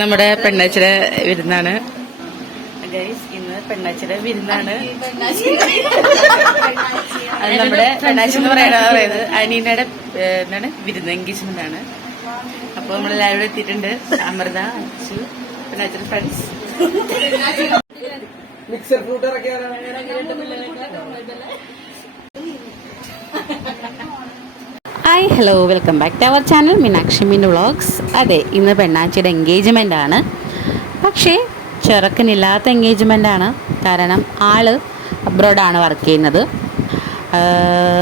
നമ്മുടെ പെണ്ണാച്ചിയുടെ വിരുന്നാണ്. ഇന്ന് പെണ്ണാച്ചിയുടെ വിരുന്നാണ്. അത് നമ്മുടെ പെണ്ണാച്ചി എന്ന് പറയുന്നത് പറയുന്നത് അനീനയുടെ എന്താണ്? വിരുന്ന് എൻഗേജ്മെന്റ് ആണ് അപ്പൊ നമ്മൾ എല്ലാവരും ഇവിടെ എത്തിയിട്ടുണ്ട്. അമൃത അച്ചു പെണ്ണാച്ചിയുടെ friends mixer fruit ഇറക്കിയാലോ hi hello welcome back to our channel Meenakshi Meen vlogs അതെ ഇന്ന് പെണ്ണാച്ചിയുടെ എൻഗേജ്മെന്റ് ആണ്. പക്ഷേ ചെറുക്കനില്ലാത്ത എൻഗേജ്മെന്റ് ആണ്. കാരണം ആൾ അബ്രോഡാണ് വർക്ക് ചെയ്യുന്നത്.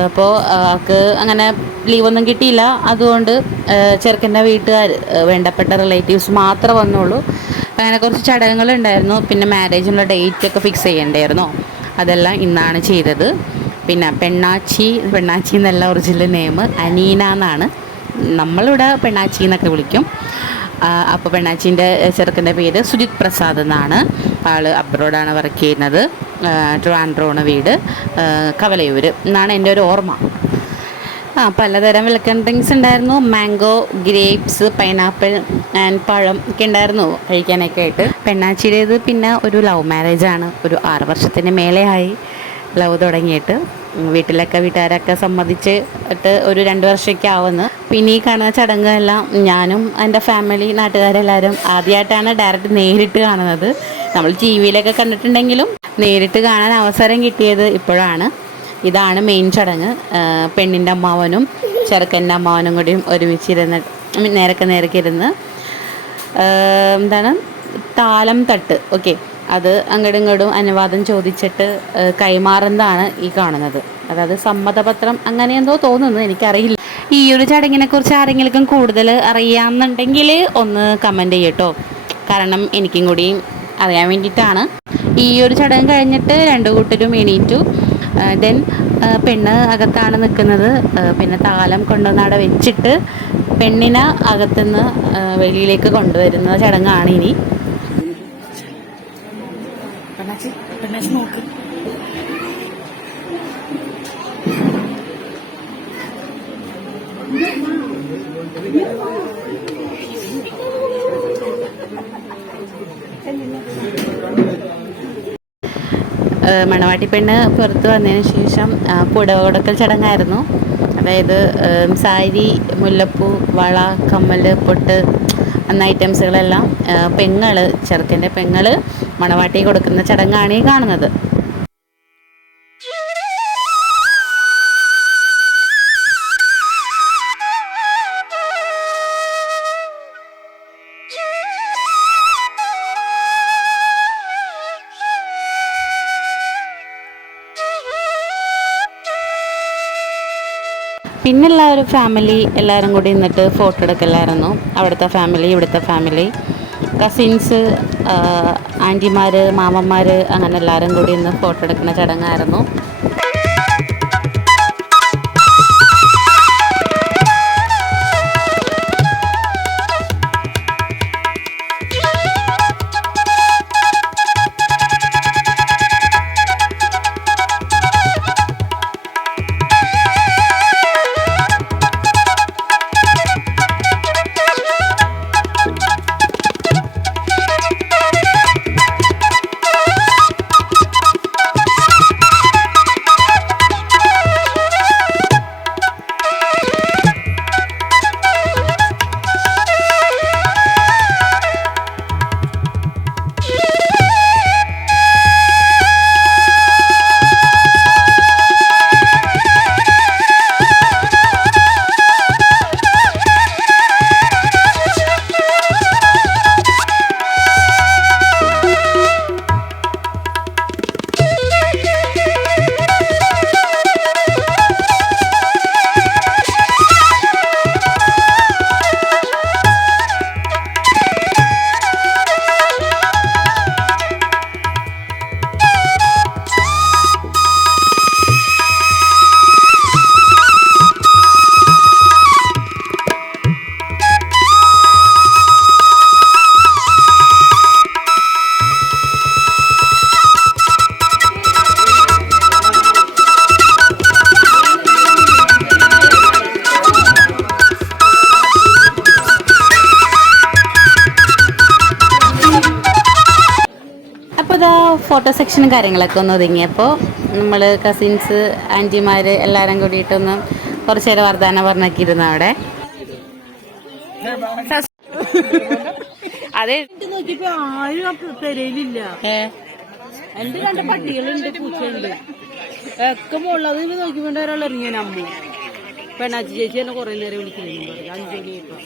അപ്പോൾ അവർക്ക് അങ്ങനെ ലീവൊന്നും കിട്ടിയില്ല. അതുകൊണ്ട് ചെറുക്കന്റെ വീട്ടുകാർ വേണ്ടപ്പെട്ട റിലേറ്റീവ്സ് മാത്രമേ വന്നുള്ളൂ. അങ്ങനെ കുറച്ച് ചടങ്ങുകളുണ്ടായിരുന്നു പിന്നെ മാരേജിനുള്ള ഡേറ്റ് ഒക്കെ ഫിക്സ് ചെയ്യേണ്ടായിരുന്നു അതെല്ലാം ഇന്നാണ് ചെയ്തത്. പിന്നെ പെണ്ണാച്ചി പെണ്ണാച്ചി എന്നല്ല ഒറിജിനൽ നെയിം അനീന എന്നാണ്. നമ്മളിവിടെ പെണ്ണാച്ചി എന്നൊക്കെ വിളിക്കും. അപ്പോൾ പെണ്ണാച്ചീന്റെ ചെറുക്കന്റെ പേര് സുജിത് പ്രസാദ് എന്നാണ്. ആൾ അബ്രോഡാണ് വർക്ക് ചെയ്യുന്നത്. ട്രിവാൻഡ്രോണ് വീട്. കവലയൂർ എന്നാണ് എന്റെ ഒരു ഓർമ്മ. ആ പലതരം വെൽക്കം ഡ്രിങ്ക്സ് ഉണ്ടായിരുന്നു. മാംഗോ ഗ്രേപ്സ് പൈനാപ്പിൾ ആൻഡ് പഴം ഒക്കെ ഉണ്ടായിരുന്നു കഴിക്കാനൊക്കെ ആയിട്ട്. പെണ്ണാച്ചിയുടേത് പിന്നെ ഒരു ലവ് മാരേജാണ് ഒരു ആറ് വർഷത്തിന് മേലെയായി. ലവ് തുടങ്ങിയിട്ട്. വീട്ടിലൊക്കെ വീട്ടുകാരൊക്കെ സമ്മതിച്ച് ഇട്ട് ഒരു രണ്ട് വർഷമൊക്കെ ആവുന്നു. പിന്നെ ഈ കാണുന്ന ചടങ്ങെല്ലാം ഞാനും എന്റെ ഫാമിലി നാട്ടുകാരെല്ലാവരും ആദ്യമായിട്ടാണ് ഡയറക്റ്റ് നേരിട്ട് കാണുന്നത്. നമ്മൾ ടി വിയിലൊക്കെ കണ്ടിട്ടുണ്ടെങ്കിലും നേരിട്ട് കാണാൻ അവസരം കിട്ടിയത് ഇപ്പോഴാണ്. ഇതാണ് മെയിൻ ചടങ്ങ്. പെണ്ണിന്റെ അമ്മാവനും ചെറുക്കന്റെ അമ്മാവനും കൂടിയും ഒരുമിച്ചിരുന്ന് നേരൊക്കെ നേരൊക്കെ ഇരുന്ന് എന്താണ് താലം തട്ട്. ഓക്കെ അത് അങ്ങോട്ടും ഇങ്ങോട്ടും അനുവാദം ചോദിച്ചിട്ട് കൈമാറുന്നതാണ് ഈ കാണുന്നത്. അതായത് സമ്മതപത്രം അങ്ങനെ എന്തോ തോന്നുന്നു എനിക്കറിയില്ല. ഈ ഒരു ചടങ്ങിനെ കുറിച്ച് ആരെങ്കിലും കൂടുതൽ അറിയാമെന്നുണ്ടെങ്കിൽ ഒന്ന് കമന്റ് ചെയ്യട്ടോ. കാരണം എനിക്കും കൂടി അറിയാൻ വേണ്ടിയിട്ടാണ്. ഈ ഒരു ചടങ്ങ് കഴിഞ്ഞിട്ട് രണ്ട് കൂട്ടരും എണീറ്റു. ദെൻ പെണ്ണ് അകത്താണ് നിൽക്കുന്നത്. പിന്നെ താലം കൊണ്ടുവന്ന് അവിടെ വെച്ചിട്ട് പെണ്ണിനെ അകത്തുനിന്ന് വെളിയിലേക്ക് കൊണ്ടുവരുന്ന ചടങ്ങാണ് ഇനി. നോക്ക് ഏഹ് മണവാട്ടി പെണ്ണ് പുറത്ത് വന്നതിന് ശേഷം പുടവടക്കൽ ചടങ്ങായിരുന്നു. അതായത് സാരി മുല്ലപ്പൂ വള കമ്മൽ പൊട്ട് എന്ന ഐറ്റംസുകളെല്ലാം പെങ്ങൾ ചെറുക്കന്റെ പെങ്ങൾ മണവാട്ടി കൊടുക്കുന്ന ചടങ്ങാണ് ഈ കാണുന്നത്. പിന്നെ എല്ലാവരും ഫാമിലി എല്ലാവരും കൂടി നിന്നിട്ട് ഫോട്ടോ എടുക്കലായിരുന്നു. അവിടുത്തെ ഫാമിലി ഇവിടുത്തെ ഫാമിലി കസിൻസ് ആന്റിമാർ മാമന്മാർ അങ്ങനെ എല്ലാവരും കൂടി ഇന്ന് ഫോട്ടോ എടുക്കുന്ന ചടങ്ങായിരുന്നു. ഫോട്ടോ സെക്ഷനും കാര്യങ്ങളൊക്കെ ഒന്ന് ഒതുങ്ങിയപ്പോൾ നമ്മൾ കസിൻസ് ആന്റിമാർ എല്ലാവരും കൂടിയിട്ടൊന്ന് കുറച്ച് നേരം വർദ്ധാനം പറഞ്ഞൊക്കെ ഇരുന്നു അവിടെ. അതെ. നോക്കിയപ്പോ ആരും പെരയിലില്ല എന്റെ രണ്ട് പട്ടികളുണ്ട് പൂച്ചയുണ്ട്. ഒക്കെ മുള്ളത് നോക്കിയപ്പോ ഒരാൾ ഇറങ്ങിയ അമ്മ പെണ്ണാച്ചി ചേച്ചി എന്നെ കുറെ നേരം വിളിക്കുന്നുണ്ട് അഞ്ചു മണിയപ്പോ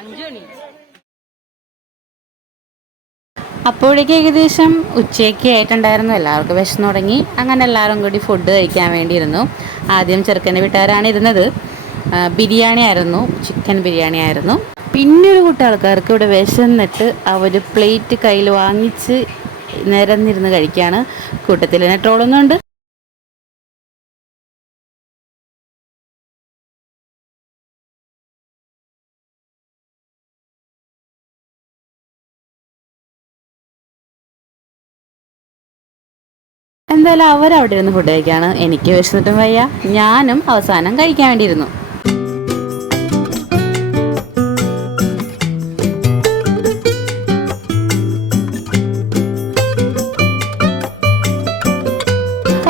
അഞ്ചു മണി. അപ്പോഴേക്ക് ഏകദേശം ഉച്ചയൊക്കെ ആയിട്ടുണ്ടായിരുന്നു. എല്ലാവർക്കും വിശന്നു തുടങ്ങി. അങ്ങനെ എല്ലാവരും കൂടി ഫുഡ് കഴിക്കാൻ വേണ്ടിയിരുന്നു. ആദ്യം ചെറുക്കന്റെ വീട്ടുകാരാണ് ഇരുന്നത്. ബിരിയാണി ആയിരുന്നു. ചിക്കൻ ബിരിയാണി ആയിരുന്നു. പിന്നെ ഒരു കൂട്ടം ആൾക്കാർക്ക് ഇവിടെ വിശന്നിട്ട് അവർ പ്ലേറ്റ് കയ്യിൽ വാങ്ങിച്ച് നിരന്നിരുന്ന് കഴിക്കുകയാണ് കൂട്ടത്തിൽ തന്നെ ട്രോളുന്നുണ്ട് എന്തായാലും അവരവിടെ ഇരുന്ന് ഫുഡ് കഴിക്കാണ്. എനിക്ക് വിശന്നിട്ടും വയ്യ. ഞാനും അവസാനം കഴിക്കാൻ വേണ്ടിയിരുന്നു.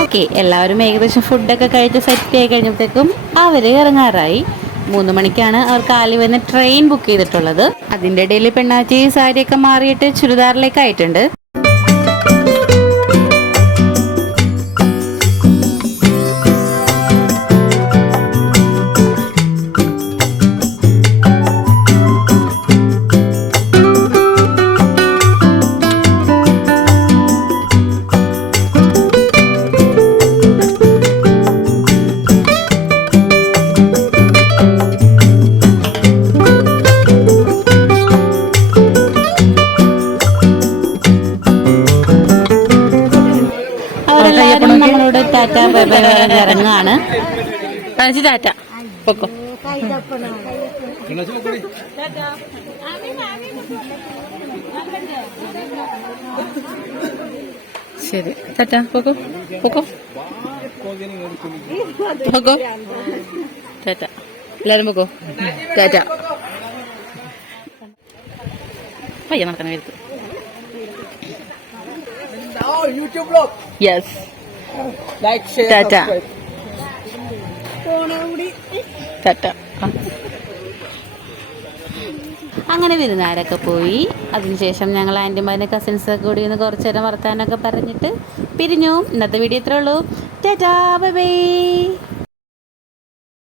ഓക്കെ എല്ലാവരും ഏകദേശം ഫുഡൊക്കെ കഴിച്ച് സെറ്റ് ആയി കഴിഞ്ഞപ്പോഴത്തേക്കും അവർ ഇറങ്ങാറായി. മൂന്ന് മണിക്കാണ് അവർ കാലിവന്ന് ട്രെയിൻ ബുക്ക് ചെയ്തിട്ടുള്ളത്. അതിന്റെ ഇടയിൽ പെണ്ണാച്ചി സാരിയൊക്കെ മാറിയിട്ട് ചുരിദാറിലേക്ക് ആയിട്ടുണ്ട്. കാണിച്ച് ടാറ്റ പൊക്കോ. ശരി. ടാറ്റ പൊക്കോ. പൊക്കോ. പൊക്കോ. ടാറ്റ. എല്ലാരും പൊക്കോ. ടാറ്റ. പയ്യ നടക്കണ വരുത്ത് യെസ് ടാറ്റ. ആ. അങ്ങനെ വിരുന്നാരൊക്കെ പോയി. അതിനുശേഷം ഞങ്ങൾ ആന്റിമാരുടെ കസിൻസൊക്കെ കൂടി ഒന്ന് കുറച്ച് നേരം വർത്താനൊക്കെ പറഞ്ഞിട്ട് പിരിഞ്ഞു. ഇന്നത്തെ വീഡിയോ ഇത്രേ ഉള്ളൂ. Tata bye bye